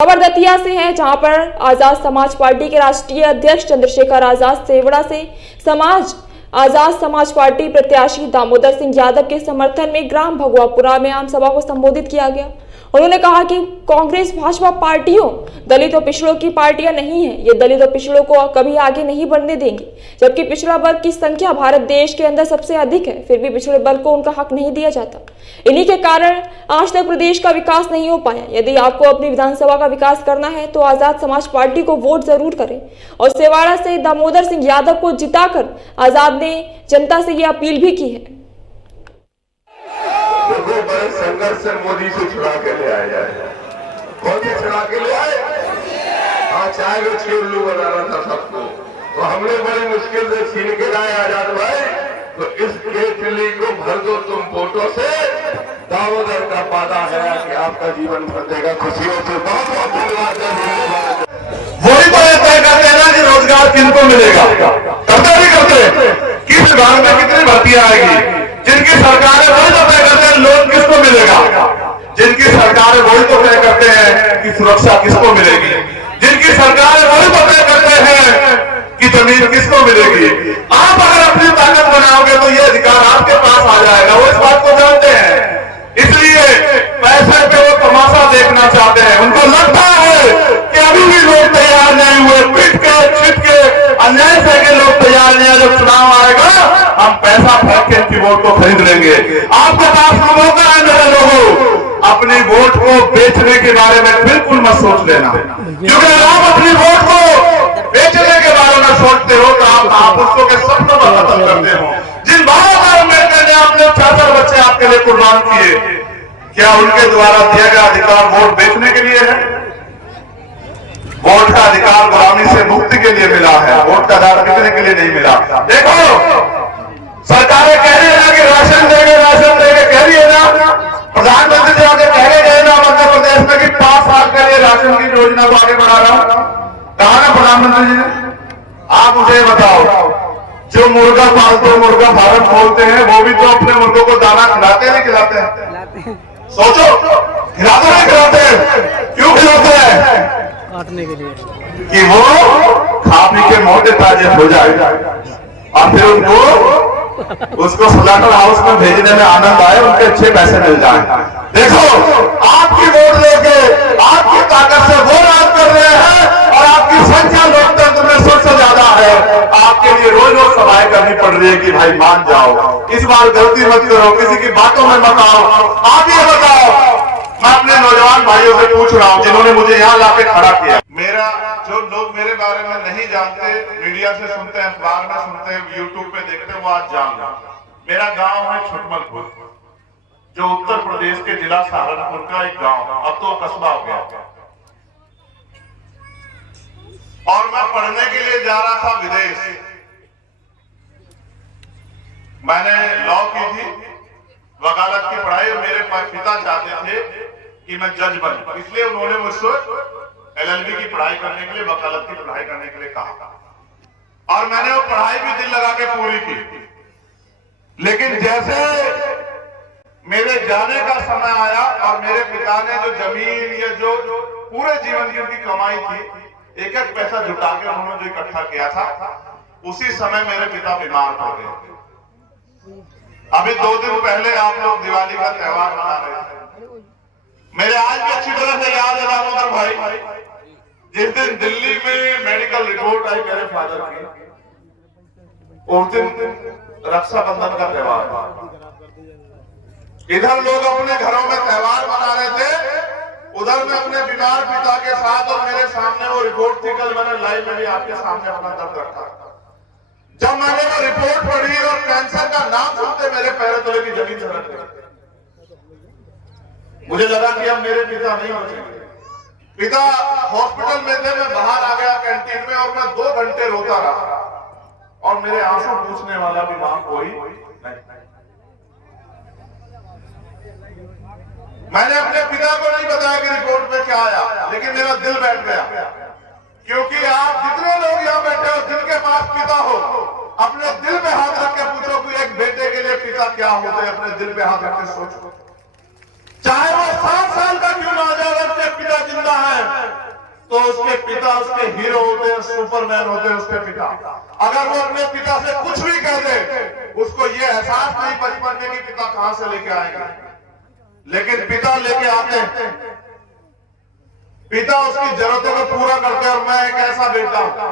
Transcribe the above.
खबर दतिया से है, जहां पर आजाद समाज पार्टी के राष्ट्रीय अध्यक्ष चंद्रशेखर आजाद सेवड़ा से आजाद समाज पार्टी प्रत्याशी दामोदर सिंह यादव के समर्थन में ग्राम भगवापुरा में आम सभा को संबोधित किया गया। उन्होंने कहा कि कांग्रेस भाजपा पार्टियों दलित और पिछड़ों की पार्टियां नहीं है। ये दलित और पिछड़ों को कभी आगे नहीं बढ़ने देंगे, जबकि पिछड़ा वर्ग की संख्या भारत देश के अंदर सबसे अधिक है, फिर भी पिछड़े वर्ग को उनका हक नहीं दिया जाता। इन्हीं के कारण आज तक प्रदेश का विकास नहीं हो पाया। यदि आपको अपनी विधानसभा का विकास करना है तो आजाद समाज पार्टी को वोट जरूर करें। और सेवाड़ा से दामोदर सिंह यादव को जिताकर आजाद ने जनता से ये अपील भी की है। देखो, बड़े संघर्ष से मोदी से छुड़ा के ले आए जाए। कौन से छुड़ा के ले आए? हाँ, चाहे वो चुल्लू बनाना था सबको, तो हमने बड़ी मुश्किल से छीन के लाए आजाद भाई। तो इस केतली को भर दो तुम वोटों से। दामोदर का वादा है कि आपका जीवन भर देगा खुशियों से। बहुत बहुत धन्यवाद। वही तो तय करते हैं ना कि रोजगार किनको मिलेगा। करते नहीं करते? किस विभाग में कितनी भर्तियां आएगी? जिनकी सरकार है वही तो तय करते हैं लोन किसको मिलेगा। जिनकी सरकार है वही तो तय करते हैं कि सुरक्षा किसको मिलेगी। जिनकी सरकार है वही तो तय करते हैं कि जमीन किसको मिलेगी। आप अगर अपनी ताकत बनाओगे तो ये अधिकार आपके पास आ जाएगा। वो इस बात को जानते हैं, इसलिए पैसे पे वो तमाशा देखना चाहते हैं। उनको लगता है कि अभी भी लोग तैयार नहीं हुए, पिट के छिट के अन्याय से के लोग तैयार नहीं है। जब चुनाव आएगा हम पैसा फेंक के इनकी वोट को खरीद लेंगे। आपके पास मौका है मेरे लोगों, अपनी वोट को बेचने के बारे में बिल्कुल मत सोच लेना, क्योंकि अगर आप अपनी वोट को बेचने के बारे में सोचते हो तो आप उसको के सपनों में खत्म करते हो। जिन बाबा अम्बेडकर ने अपने 4 बच्चे आपके लिए कुर्बान किए, क्या उनके द्वारा दिया गया अधिकार वोट बेचने के लिए है? वोट का अधिकार गुलामी से मुक्ति के लिए मिला है, वोट का अधिकार बिकने के लिए नहीं मिला। देखो, सरकारें कह रही है ना कि राशन देंगे कह रही है ना। प्रधानमंत्री जी आगे कह गए ना मध्य प्रदेश में कि 5 साल के लिए राशन की योजना को आगे बढ़ा रहा हूं। कहा ना प्रधानमंत्री जी ने? आप मुझे बताओ, जो मुर्गा पालते मुर्गा फार्म खोलते हैं वो भी तो अपने मुर्गों को दाना खिलाते नहीं खिलाते हैं? सोचो, खिलाते नहीं खिलाते? क्यों खिलाते हैं? काटने के लिए कि वो खा पी के मोटे ताजे हो जाए और फिर उनको उसको स्लॉटर हाउस में भेजने में आनंद आए, उनके अच्छे पैसे मिल जाए। देखो, आपकी वोट लेके आपकी ताकत से वो राज कर रहे हैं और आपकी संख्या लोकतंत्र में सबसे ज्यादा है। आपके लिए रोज रोज सभाएं करनी पड़ रही है कि भाई मान जाओ, इस बार गलती मत करो, किसी की बातों में मत आओ। आप ये बताओ, मैं अपने नौजवान भाइयों से पूछ रहा हूं जिन्होंने मुझे यहां लाके खड़ा किया। मेरा जो लोग मेरे बारे में नहीं जानते, मीडिया से सुनते हैं, अखबार में सुनते हैं, यूट्यूब पे देखते हैं, वो आज जान जाए। मेरा गांव है छुटमलपुर, जो उत्तर प्रदेश के जिला सहारनपुर का एक गांव, अब तो कस्बा हो गया। और मैं पढ़ने के लिए जा रहा था विदेश। मैंने लॉ की थी, वकालत की पढ़ाई, और मेरे पिता चाहते थे कि मैं जज बनूं, इसलिए उन्होंने मुझसे LLB की पढ़ाई करने के लिए, वकालत की पढ़ाई करने के लिए कहा। और मैंने वो पढ़ाई भी दिल लगा के पूरी की। लेकिन जैसे मेरे जाने का समय आया और मेरे पिता ने जो जमीन या जो पूरे जीवन की उनकी कमाई थी, एक एक पैसा जुटा के उन्होंने जो इकट्ठा किया था, उसी समय मेरे पिता बीमार पड़ गए। अभी 2 दिन पहले आप लोग दिवाली का त्योहार मना रहे थे। मेरे आज भी अच्छी तरह से याद है दामोदर भाई, जिस दिन दिल्ली में मेडिकल रिपोर्ट आई मेरे फादर की, उस दिन रक्षाबंधन का त्योहार। इधर लोग अपने घरों में त्योहार मना रहे थे, उधर में अपने बीमार पिता के साथ, और मेरे सामने वो रिपोर्ट थी, कल मैंने लाइव में भी आपके सामने अपना दर्द रखा। जब मैंने वो रिपोर्ट पढ़ी और कैंसर का नाम सुनते मेरे पैरों तले की जमीन सरक गई। मुझे लगा कि अब मेरे पिता नहीं बचेंगे। पिता हॉस्पिटल में थे, मैं बाहर आ गया कैंटीन में, और मैं 2 घंटे रोता रहा, और मेरे आंसू पूछने वाला भी वहां कोई नहीं। मैंने अपने पिता को नहीं बताया कि रिपोर्ट में क्या आया, लेकिन मेरा दिल बैठ गया। क्योंकि आप जितने लोग यहाँ बैठे हो, जिनके पास पिता हो, अपने दिल पे हाथ रख के पूछो कि एक बेटे के लिए पिता क्या होते हैं। अपने दिल पे हाथ रख के सोचो, चाहे वो 7 साल का क्यों ना हो जाए, पिता जिंदा है तो उसके पिता उसके हीरो होते हैं, सुपरमैन होते हैं उसके पिता। अगर वो अपने पिता से कुछ भी कह दे, उसको ये एहसास नहीं बचपन में कि पिता कहां से लेके आएगा, लेकिन पिता लेके आते हैं, पिता उसकी जरूरतों को पूरा करते हैं। और मैं एक ऐसा बेटा हूं